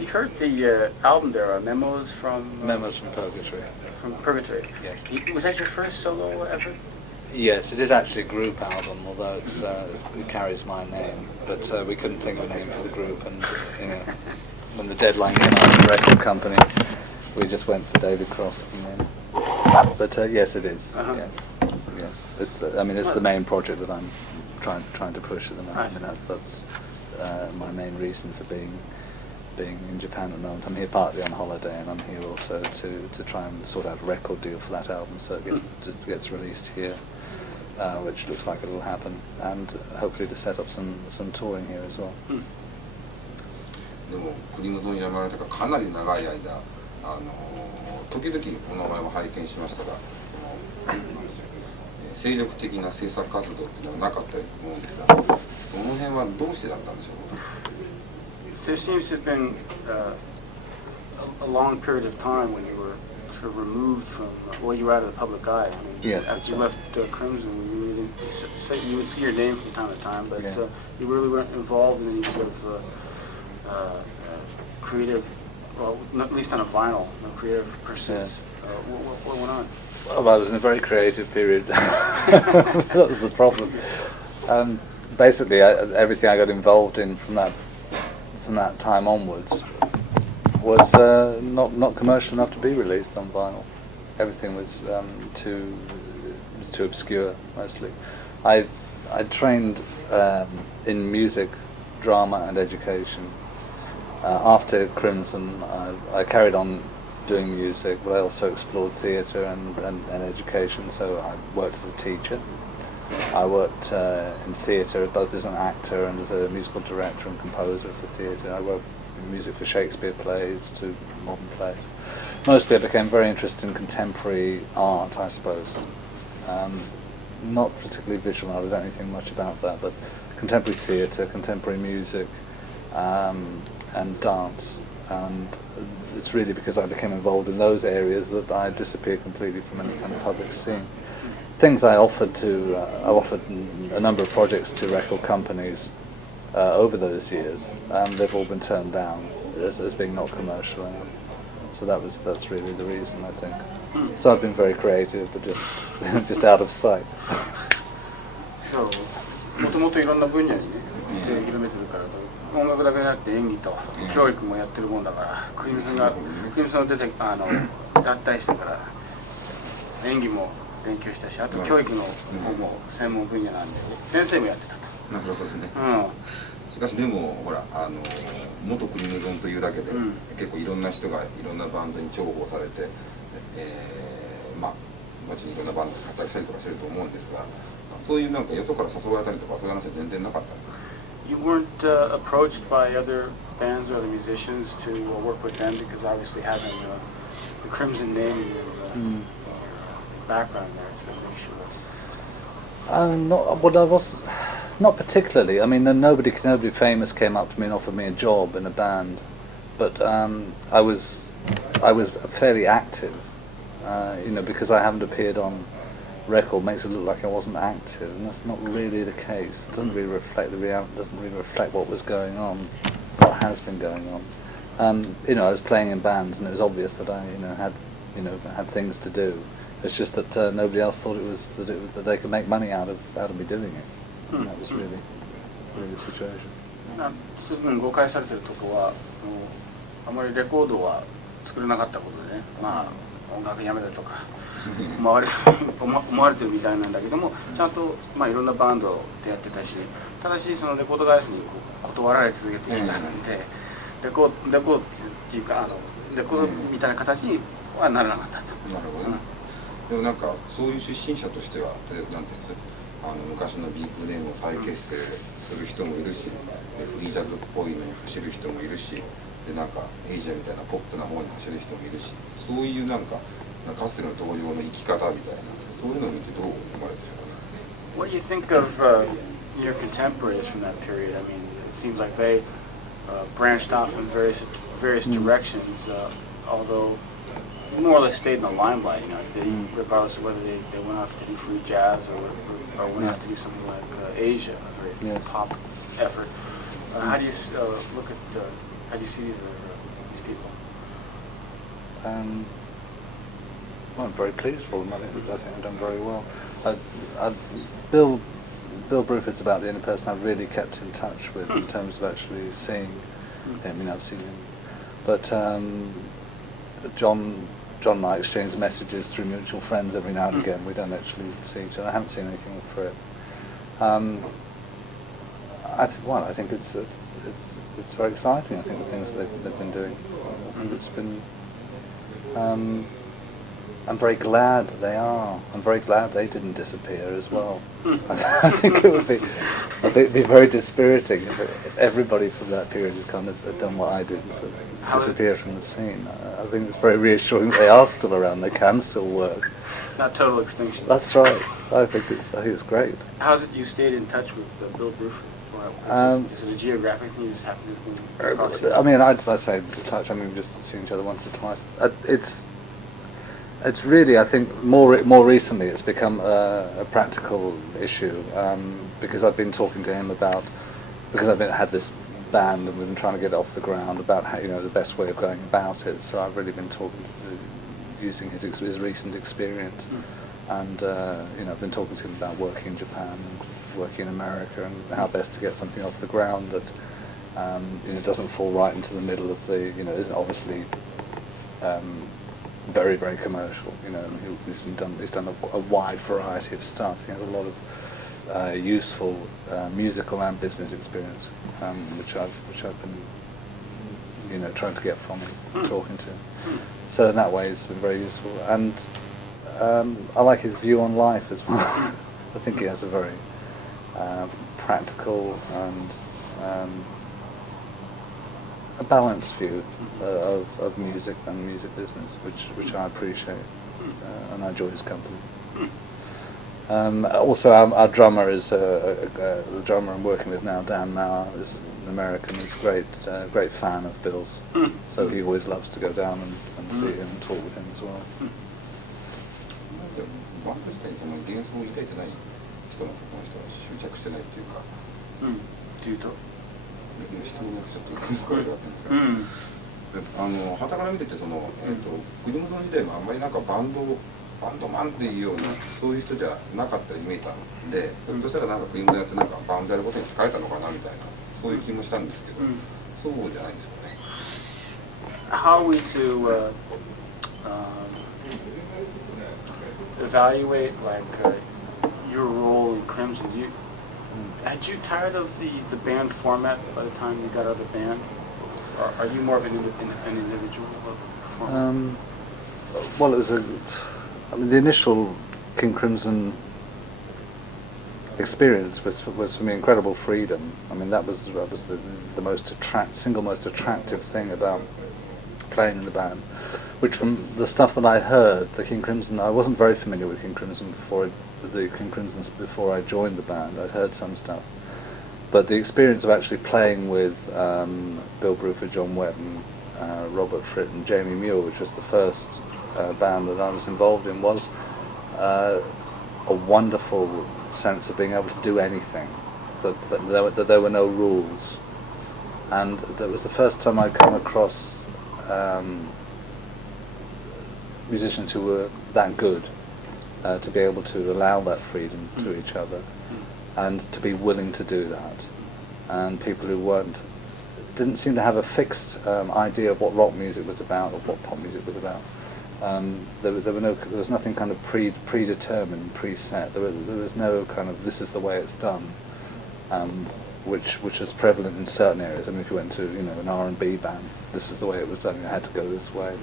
You heard the album there, Memos from Purgatory. From Purgatory. Yeah. Was that your first solo effort? Yes, it is actually a group album, although it carries my name. But we couldn't think of a name for the group, and when the deadline came out of the record company, we just went for David Cross. But yes, it is. Uh-huh. Yes. It's the main project that I'm trying to push at the moment. That's my main reason for being in Japan at the moment. I'm here partly on holiday, and I'm here also to try and sort out a record deal for that album, so it gets released here, which looks like it will happen, and hopefully to set up some touring here as well. でもクリムゾンやられたかなり長い間時々お名前も拝見しましたが、精力的な制作活動っていうのはなかったと思うんですが、その辺はどうしてだったんでしょうか。There seems to have been a long period of time when you were sort of removed from, you were out of the public eye. I mean, yes, after you left Crimson, you would see your name from time to time, but you really weren't involved in any sort of creative, well, at least on a vinyl, no creative pursuits. What went on? Well, I was in a very creative period. That was the problem. Basically, everything I got involved in from that time onwards was not commercial enough to be released on vinyl. Everything was too obscure, mostly. I trained in music, drama and education. After Crimson, I carried on doing music, but I also explored theatre and education, so I worked as a teacher. I worked in theatre, both as an actor and as a musical director and composer for theatre. I wrote music for Shakespeare plays to modern plays. Mostly I became very interested in contemporary art, I suppose. Not particularly visual art, I don't know anything much about that, but contemporary theatre, contemporary music, and dance. And it's really because I became involved in those areas that I disappeared completely from any kind of public scene. Things I offered a number of projects to record companies over those years, and they've all been turned down as being not commercial enough. So that's really the reason, I think. So I've been very creative, but just out of sight. もともといろんな分野にね手を広めてるから、音楽だけじゃなくて演技と教育もやってるもんだから、クリムソンが出て脱退してから演技も勉強したし、あと教育の方も専門分野なんで先生もやってたと。なるほどね。しかしでもほら元クリムゾンというだけで、結構いろんな人がいろんなバンドに重宝されて、後にいろんなバンドで活躍したりとかしてると思うんですが、そういうなんかよそから誘われたりとかそういう話は全然なかったんですか。You weren't approached by other bands or other musicians to work with them because obviously having the Crimson name in your background there is an issue. Not particularly. I mean, nobody famous came up to me and offered me a job in a band, but I was fairly active. Because I haven't appeared on record makes it look like I wasn't active, and that's not really the case. It doesn't really reflect the reality. Doesn't really reflect what was going on, what has been going on. I was playing in bands, and it was obvious that I had things to do. It's just that nobody else thought that they could make money out of me doing it. And that was really the situation. 誤解されてるとこはあまりレコードは作れなかったことでね、音楽やめたとか思われてるみたいなんだけども、ちゃんといろんなバンドでやってたし、ただしそのレコード会社に断られ続けてきたんで、レコードっていうかレコードみたいな形にはならなかったと。なるほどね。でもなんかそういう出身者としてはなんていうんです昔のビッグネームを再結成する人もいるし、でフリージャズっぽいのに走る人もいるし、でなんかエイジアみたいなポップな方に走る人もいるし、そういうなんかかつての同僚の生き方みたいな、そういうのを見てどう思われるでしょうかね。What do you think of your contemporaries from that period? I mean, it seems like they branched off in various directions, although more or less stayed in the limelight. Regardless of whether they went off to do free jazz or went off to do something like Asia, a very pop effort. How do you look at How do you see these people? Well, I'm very pleased for them. I think they've done very well. Bill Bruford's about the only person I've really kept in touch with in terms of actually seeing him. You know, I've seen him, but John and I exchange messages through mutual friends every now and again. We don't actually see each other. I haven't seen anything for it. I think it's very exciting. I think the things they've been doing. I think it's been. I'm very glad they are. I'm very glad they didn't disappear as well. I think it'd be very dispiriting if everybody from that period had kind of done what I did, sort of disappear from the scene. I think it's very reassuring they are still around. They can still work. Not total extinction. That's right. I think it's great. How's it you stayed in touch with Bill Bruford? Is it a geographic thing? You just happen to be across? I mean, I'd say touch. I mean, we just seen each other once or twice. It's really, I think, more recently it's become a practical issue because I've been talking to him about, because I've had this band and we've been trying to get it off the ground, about how, you know, the best way of going about it. So I've really been using his recent experience, and you know, I've been talking to him about working in Japan and working in America and how best to get something off the ground that you know, doesn't fall right into the middle of the, you know, isn't obviously very, very commercial. You know, he's done a wide variety of stuff. He has a lot of useful musical and business experience, which I've been, you know, trying to get from him, talking to him. So in that way, it's been very useful. And I like his view on life as well. I think he has a very practical and a balanced view of music and music business, which I appreciate, and I enjoy his company. Also, our drummer is the drummer I'm working with now, Dan Mauer, is an American. He's a great fan of Bill's, so he always loves to go down and see him and talk with him as well. バンド自体にその幻想を抱いてない人のこの人は執着してないっていうか。っていうと。今質問がちょっとこれだったんですけど、傍から見ててそのクリムゾン時代もあんまりなんかバンドマンっていうようなそういう人じゃなかったように見えたんで、ひょっとしたらなんかクリムゾンやってなんかバンドやることに使えたのかなみたいなそういう気もしたんですけど、そうじゃないんですかね。How are we to evaluate like your role in Crimson? Had you tired of the band format by the time you got out of the band? Or are you more of an individual performer? Well, it was the initial King Crimson experience was for me incredible freedom. I mean, that was the single most attractive thing about playing in the band. Which, from the stuff that I heard, the King Crimson, I wasn't very familiar with King Crimson before I joined the band. I'd heard some stuff, but the experience of actually playing with Bill Bruford, John Wetton, Robert Fripp and Jamie Muir, which was the first band that I was involved in, was a wonderful sense of being able to do anything, that there were no rules, and that was the first time I'd come across musicians who were that good, to be able to allow that freedom to each other and to be willing to do that, and people who didn't seem to have a fixed idea of what rock music was about or what pop music was about. There was nothing kind of predetermined, preset. There was no kind of this is the way it's done, which was prevalent in certain areas. I mean, if you went to an R&B band, this was the way it was done. You had to go this way.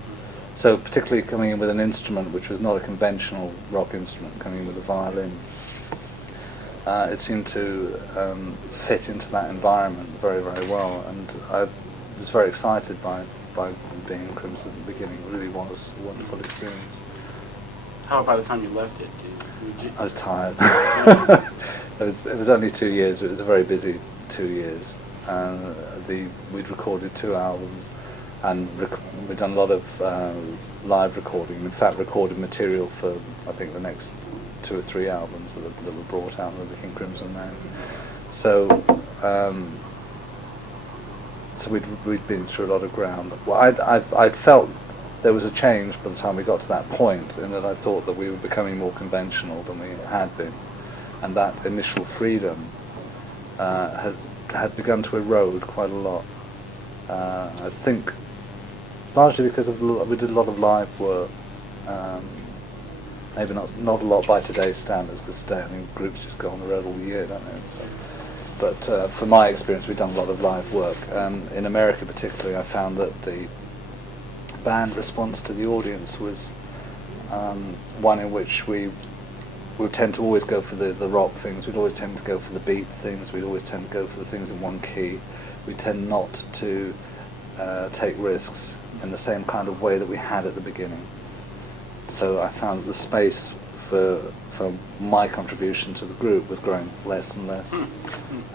So particularly coming in with an instrument which was not a conventional rock instrument, coming in with a violin, it seemed to fit into that environment very, very well. And I was very excited by being in Crimson at the beginning. It really was a wonderful experience. How about by the time you left it? I was tired. It was only 2 years, but it was a very busy 2 years. We'd recorded 2 albums, and we'd done a lot of live recording. In fact, recorded material for I think the next 2 or 3 albums that were brought out with the King Crimson name. So So we'd been through a lot of ground. Well, I'd felt there was a change by the time we got to that point, in that I thought that we were becoming more conventional than we had been, and that initial freedom had begun to erode quite a lot. I think largely because we did a lot of live work. Maybe not a lot by today's standards, because today, I mean, groups just go on the road all year, don't they? So, but from my experience, we've done a lot of live work. In America particularly, I found that the band response to the audience was one in which we would tend to always go for the rock things, we'd always tend to go for the beat things, we'd always tend to go for the things in one key. We tend not to take risks in the same kind of way that we had at the beginning. So I found that the space for my contribution to the group was growing less and less.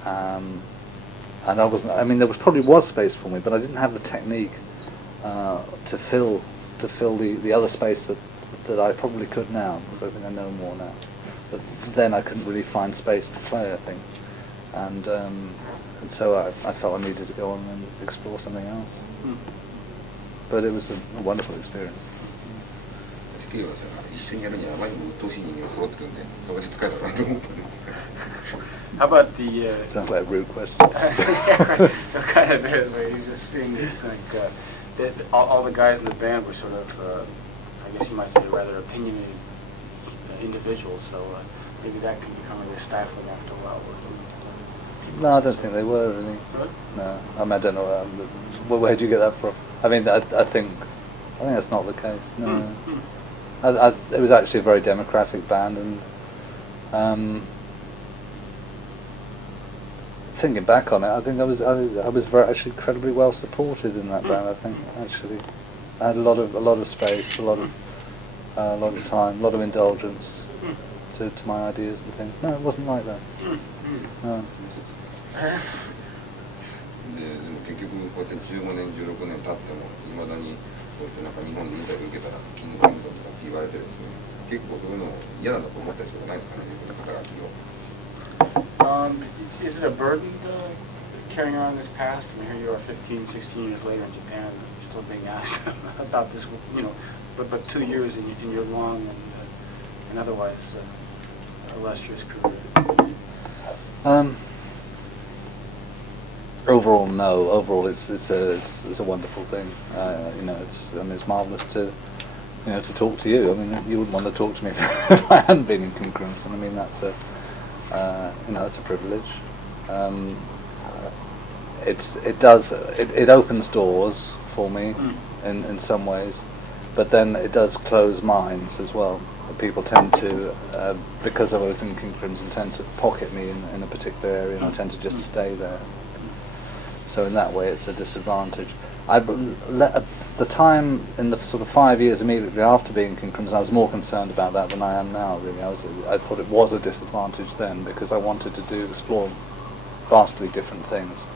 And I wasn't, I mean, there probably was space for me, but I didn't have the technique to fill the other space that I probably could now, because I think I know more now. But then I couldn't really find space to play, I think. And so I felt I needed to go on and explore something else. But it was a wonderful experience. 一緒にやるにはあまりにも鬱陶しい人間が揃ってるんで、それで使えたらなと思ったんですね。How about the Sounds like a rude question. It kind of is, where you're just seeing this like all the guys in the band were sort of I guess you might say rather opinionated individuals, so maybe that can become really stifling after a while working with people. No, I don't think they were really. Really? No, I mean, I don't know where do you get that from? I mean, I think that's not the case. No. It was actually a very democratic band, and thinking back on it, I think I was very actually incredibly well supported in that band. I think actually I had a lot of space, a lot of time, a lot of indulgence to my ideas and things. No, it wasn't like that. No. でも結局こうやって15年16年経ってもいまだにこうやってなんか日本でインタビュー受けたらキングクリムゾンとかって言われてですね、結構そういうの嫌なんだと思ったりすることないですかね、自分の肩書きを。Is it a burden carrying on this past? I mean, here you are 15, 16 years later in Japan, and you're still being asked about this, but 2 years in your long and otherwise illustrious career. Overall, no. Overall, it's a wonderful thing. It's marvelous to talk to you. I mean, you wouldn't want to talk to me if I hadn't been in King Crimson. I mean, that's a privilege. It opens doors for me in some ways, but then it does close minds as well. People tend to, because I was in King Crimson, tend to pocket me in a particular area, and I tend to just stay there. So in that way, it's a disadvantage. The time in the sort of 5 years immediately after being King Crimson, I was more concerned about that than I am now. Really, I thought it was a disadvantage then, because I wanted to explore vastly different things,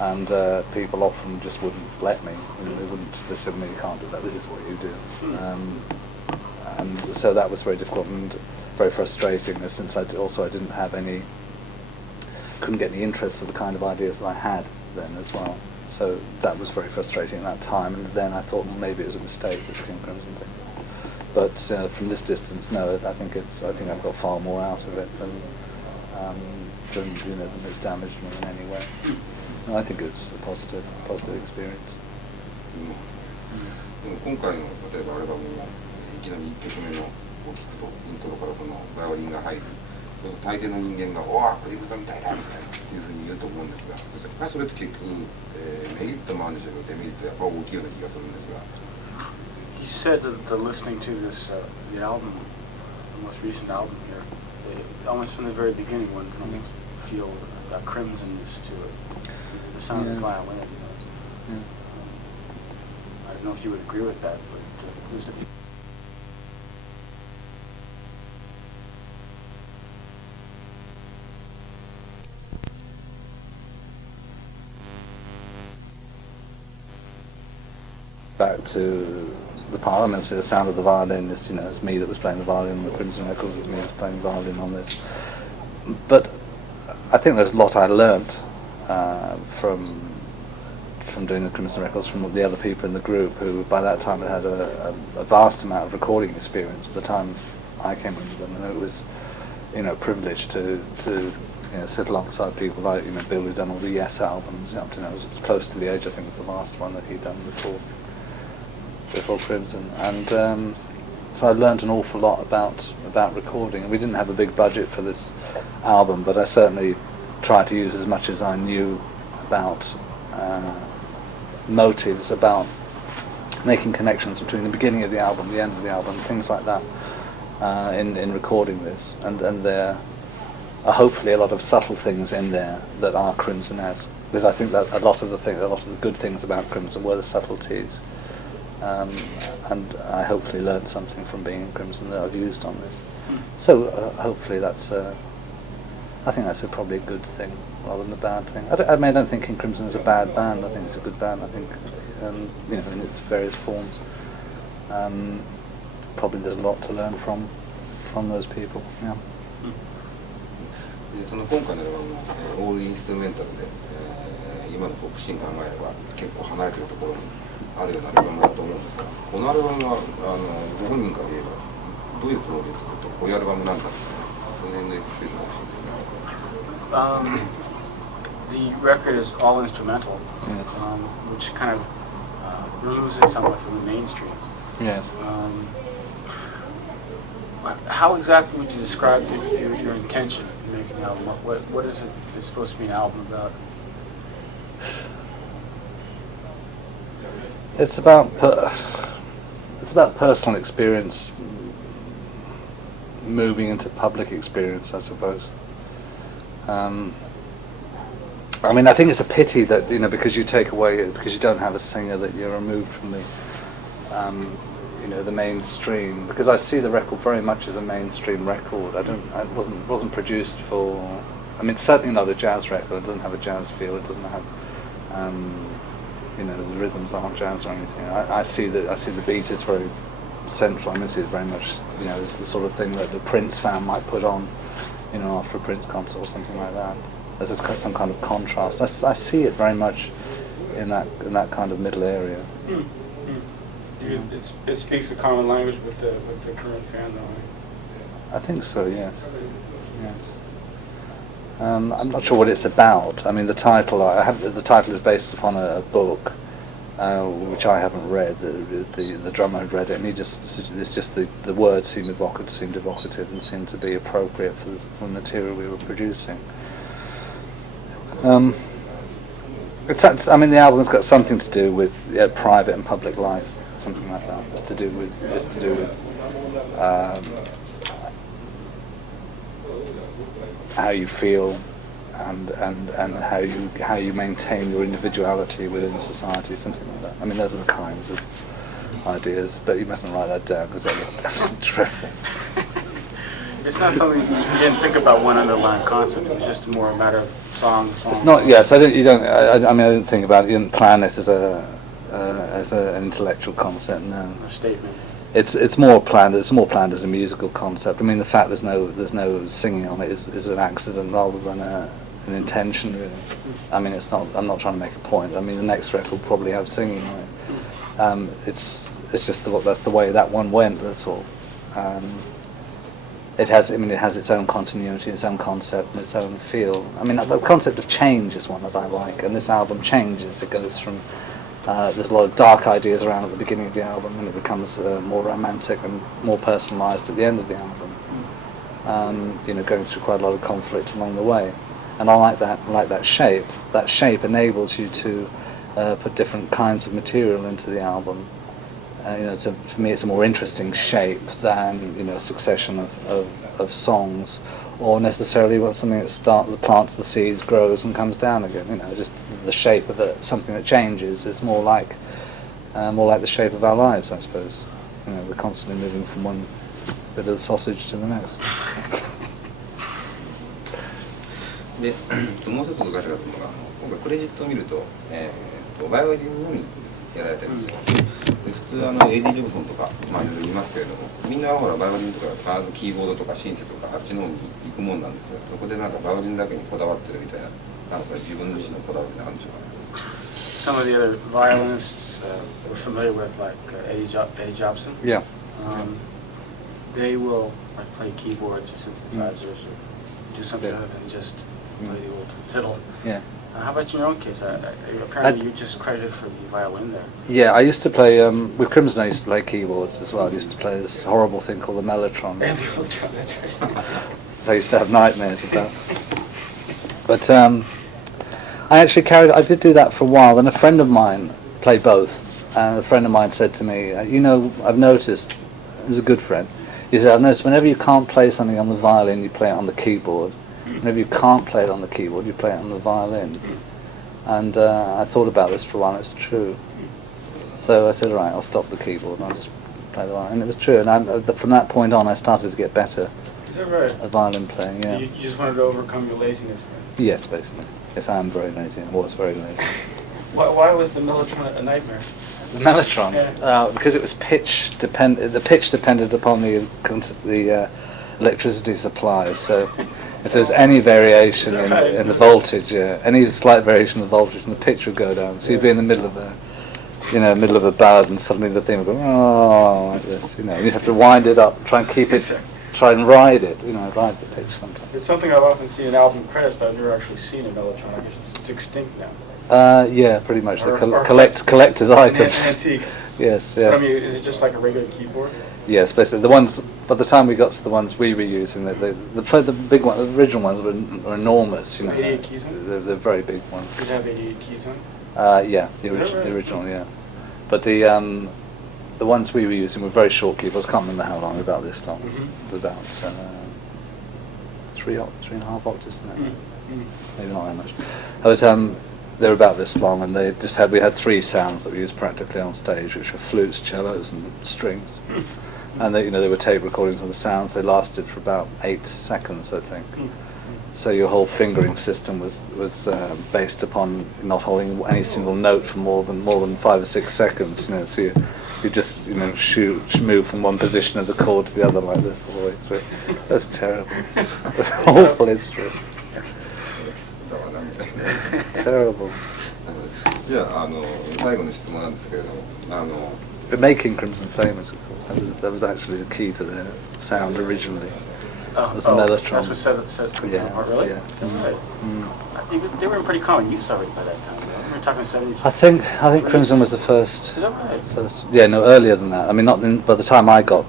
and people often just wouldn't let me. They said, "No, you can't do that. This is what you do." And so that was very difficult and very frustrating, since I couldn't get any interest for the kind of ideas that I had then as well. So that was very frustrating at that time, and then I thought, well, maybe it was a mistake, this King Crimson thing. But from this distance, no, I think I've got far more out of it than it's damaged me in any way. No, I think it's a positive experience. でも今回の例えばアルバムもいきなり1曲目のを聴くとイントロからそのバイオリンが入る。大抵の人間が「おわクリムゾンみたいだ」みたいなっていうふうに言うと思うんですが、それって結局、メリットもあるんでしょうけどデメリットやっぱ大きいような気がするんですが。He said that listening to this the album, the most recent album here, almost from the very beginning, one can almost feel a crimsonness to it, the sound of the violin. I don't know if you would agree with that, but it was back to the Parliament, the sound of the violin is, it's me that was playing the violin on the Crimson records, it's me that's playing the violin on this. But I think there's a lot I learnt from from doing the Crimson records from the other people in the group who by that time had a vast amount of recording experience by the time I came in with them, and it was, you know, a privilege to you know, sit alongside people like, you know, Bill, who'd done all the Yes albums up to now. It was Close to the Edge, I think, was the last one that he'd done before Crimson, and so I learned an awful lot about recording. And we didn't have a big budget for this album, but I certainly tried to use as much as I knew about motives, about making connections between the beginning of the album, the end of the album, things like that, in recording this. And there are hopefully a lot of subtle things in there that are Crimson-esque, because I think that a lot of the good things about Crimson were the subtleties. And I hopefully learned something from being in Crimson that I've used on this. So hopefully that's, I think that's probably a good thing rather than a bad thing. I mean, I don't think King Crimson is a bad band. I think it's a good band. I think, you know, in its various forms. Probably there's a lot to learn from those people. Yeah. でその今回のアルバムのオールインストゥルメンタルで、今のポップシーン考えれば結構離れてるところにあるようなアルバムだと思うんですが、このアルバムはご本人から言えばどういうつもりで作ってこういうアルバムなんだって、その辺のエクスペースが欲しいですね。The record is all instrumental, which kind of removes it somewhat from the mainstream. Yes. How exactly would you describe your intention in making an album? What is it? It's supposed to be an album about? It's about personal experience moving into public experience, I suppose. I mean, I think it's a pity that, you know, because you don't have a singer, that you're removed from the, you know, the mainstream. Because I see the record very much as a mainstream record. It wasn't produced for. I mean, it's certainly not a jazz record. It doesn't have a jazz feel. It doesn't have, you know, the rhythms aren't jazz or anything. I see the beat is very central. I see it very much, you know, it's the sort of thing that the Prince fan might put on, you know, after a Prince concert or something like that. There's some kind of contrast. I see it very much in that kind of middle area. It speaks a common language with the current fan, though. I think so. Yes. Yes. I'm not sure what it's about. I mean, the title is based upon a book which I haven't read. The drummer had read it, and it's just the words seemed evocative and seemed to be appropriate for the material we were producing. I mean, the album's got something to do with private and public life, something like that. It's to do with how you feel and how you maintain your individuality within society, something like that. I mean, those are the kinds of ideas, but you mustn't write that down because that's dreadful. It's not something you didn't think about one underlying concept. It was just more a matter of song. It's not. Yes, I mean, I didn't think about it. You didn't plan it as an intellectual concept. No. A statement. It's more planned. It's more planned as a musical concept. I mean, the fact there's no singing on it is an accident rather than an intention. Really. I mean, it's not. I'm not trying to make a point. I mean, the next record will probably have singing on it. It's just that's the way that one went. That's all. It has its own continuity, its own concept, and its own feel. I mean, the concept of change is one that I like, and this album changes. It goes from there's a lot of dark ideas around at the beginning of the album, and it becomes more romantic and more personalised at the end of the album. You know, going through quite a lot of conflict along the way, and I like that shape. That shape enables you to put different kinds of material into the album. You know, for me, it's a more interesting shape than, you know, a succession of songs, or necessarily something that plants the seeds, grows, and comes down again. You know, just the shape of something that changes is more like the shape of our lives, I suppose. You know, we're constantly moving from one bit of the sausage to the next. で、もう一つのガチだったのが、今回クレジットを見ると、バイオリンのみやられてるんですよ。で普通エディ・ジョブソンとか、まあ、いろいろ言いますけれども、みんなほらバイオリンとか必ずキーボードとかシンセとかあっちの方に行くもんなんですが、そこでなんかバイオリンだけにこだわってるみたいな、なんか自分自身のこだわりなんでしょうかね。some of the other violinists we're familiar with, like Eddie Jobson. Yeah. They will like play keyboards or synthesizers or do something Yeah. other than just play the old fiddle. Yeah. How about in your own case? Apparently you're just credited for the violin there. Yeah, I used to play, with Crimson I used to play keyboards as well. I used to play this horrible thing called the Mellotron. And the old drum, that's right. So I used to have nightmares about. But I did do that for a while. Then a friend of mine played both. And a friend of mine said to me, I've noticed, he was a good friend, he said, I've noticed whenever you can't play something on the violin, you play it on the keyboard. Whenever you can't play it on the keyboard, you play it on the violin. And I thought about this for a while, and it's true. So I said, all right, I'll stop the keyboard and I'll just play the violin. And it was true. And from that point on, I started to get better Is that right? at violin playing, yeah. You just wanted to overcome your laziness then? Yes, basically. Yes, I am very lazy. I was very lazy. Why was the Mellotron a nightmare? The Mellotron, Yeah. because it was pitch dependent. The pitch depended upon the electricity supply. So if there was any variation in the voltage, any slight variation in the voltage, and the pitch would go down. So you'd be in the middle of a ballad, and suddenly the thing would go like this. And you'd have to wind it up, try and keep it, try and ride it. Ride the pitch sometimes. It's something I've often seen in album credits, but I've never actually seen a Mellotron. I guess it's extinct now. Yeah, pretty much. They Or collector's items. Antique. Yes, But I yeah. mean, is it just like a regular keyboard? Yes, basically the ones. By the time we got to the ones we were using, the big one, the original ones were enormous. 88 keys on? They're very big ones. Did it have 88 keys on? Yeah, the original, yeah. But the ones we were using were very short keyboards. Can't remember how long. About this long. Mhm. It was about 3.5 octaves, isn't it? Maybe not that much. But they were about this long, and we had 3 sounds that we used practically on stage, which were flutes, cellos, and strings. And they were tape recordings of the sounds. They lasted for about 8 seconds, I think. So your whole fingering system was based upon not holding any single note for more than 5 or 6 seconds. So you just move from one position of the chord to the other like this all the way through. That's terrible. That's awful. It's true. Terrible. じゃあ最後の質問なんですけれどもBut making Crimson famous, of course, that was actually the key to their sound originally. Was the Mellotron. That's what set them Yeah, apart, really? yeah. Right. They were in pretty common use already by that time. We were talking 70s. I think Crimson was the first. Is that right? Yeah, no, earlier than that. I mean, by the time I got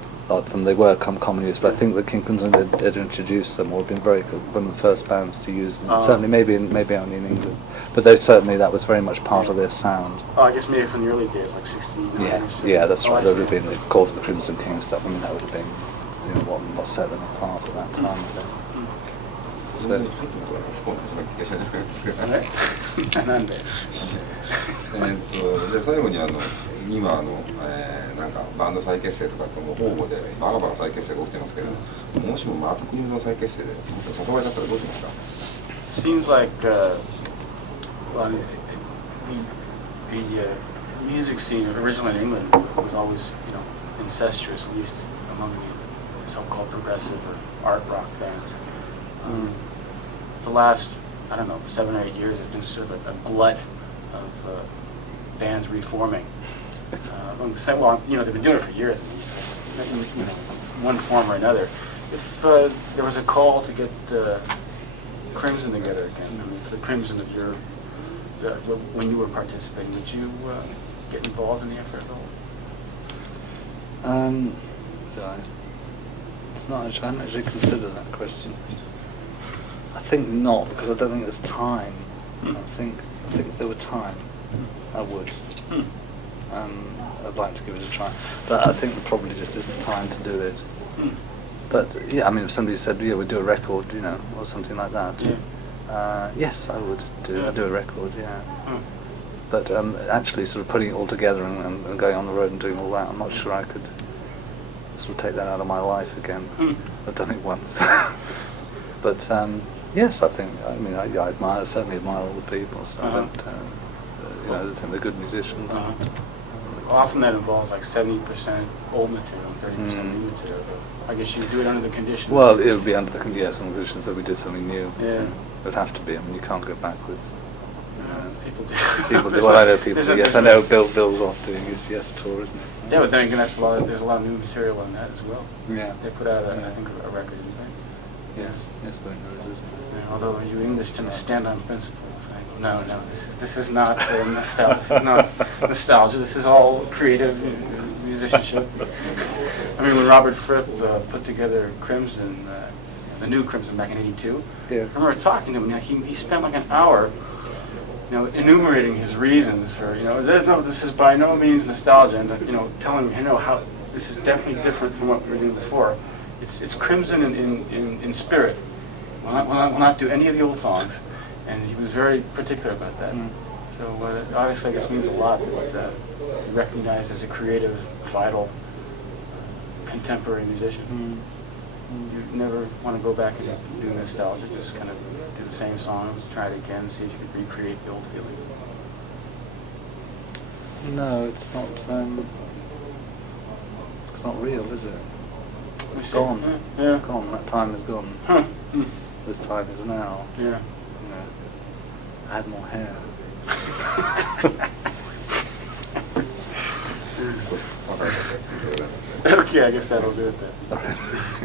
them, they were common use. But I think that King Crimson had introduced them, or had been one of the first bands to use them. Certainly, maybe only in England. But that was very much part of their sound. Oh, I guess maybe from the early days, like 69 or 70. Yeah, that's right. I That would see. have been the Court of the Crimson King stuff. I mean, that would have been what set them apart at that time. それに入ったことが不幸な始まりって気がしないんですがなんでで最後に今なんかバンド再結成とかってもう方々でバラバラ再結成が起きてますけどもしもまた国の再結成でもし誘われたらどうしますか Seems like well, the music scene originally in England was always incestuous, at least among the so-called progressive or art rock bands. The last, 7 or 8 years has been sort of a glut of bands reforming. Well, they've been doing it for years, one form or another. If there was a call to get Crimson together again, for the Crimson of your, when you were participating, would you get involved in the effort at all? It's not. I hadn't actually considered that question. I think not, because I don't think there's time. I think if there were time, I would. I'd like to give it a try, but I think there probably just isn't time to do it. But yeah, I mean, if somebody said, "Yeah, we'd do a record," or something like that. Yeah. Yes, I would do. I'd do a record. Yeah. But actually, sort of putting it all together and going on the road and doing all that, I'm not sure I could sort of take that out of my life again. I've done it once. But yes, I think. I mean, I certainly admire all the people. So I don't. I think they're good musicians. Often that involves like 70% old material and 30% new material. I guess you do it under the condition. Well, it would be under the conditions that we did something new. Yeah. So it would have to be. I mean, you can't go backwards. People do. People do. There's Well, I a- know people. there's a- Yes, I know. Bill's off doing his Yes tour, isn't he? Yeah, but then again, there's a lot of new material on that as well. Yeah. They put out, I think, a record, right? Yes. Yes, I think there is. Yeah, although you English tend to stand on principle, saying, no, this is not nostalgia. This is not nostalgia. This is all creative musicianship. I mean, when Robert Fripp put together Crimson, the new Crimson back in '82, Yeah. I remember talking to him. You know, he spent like an hour, enumerating his reasons for, this is by no means nostalgia, and telling me, how this is definitely different from what we were doing before. It's Crimson in spirit. We'll not do any of the old songs, and he was very particular about that. So obviously, I guess means a lot that it's recognized as a creative, vital, contemporary musician. You never want to go back and do nostalgia. Just kind of do the same songs, try it again, see if you can recreate the old feeling. No, it's not. It's not real, is it? It's see. gone. Yeah. It's gone. That time is gone. Huh. This time is now. Yeah. Add more hair. そうそうわかりました。ありがとうございます。 Okay, I guess that'll do it then.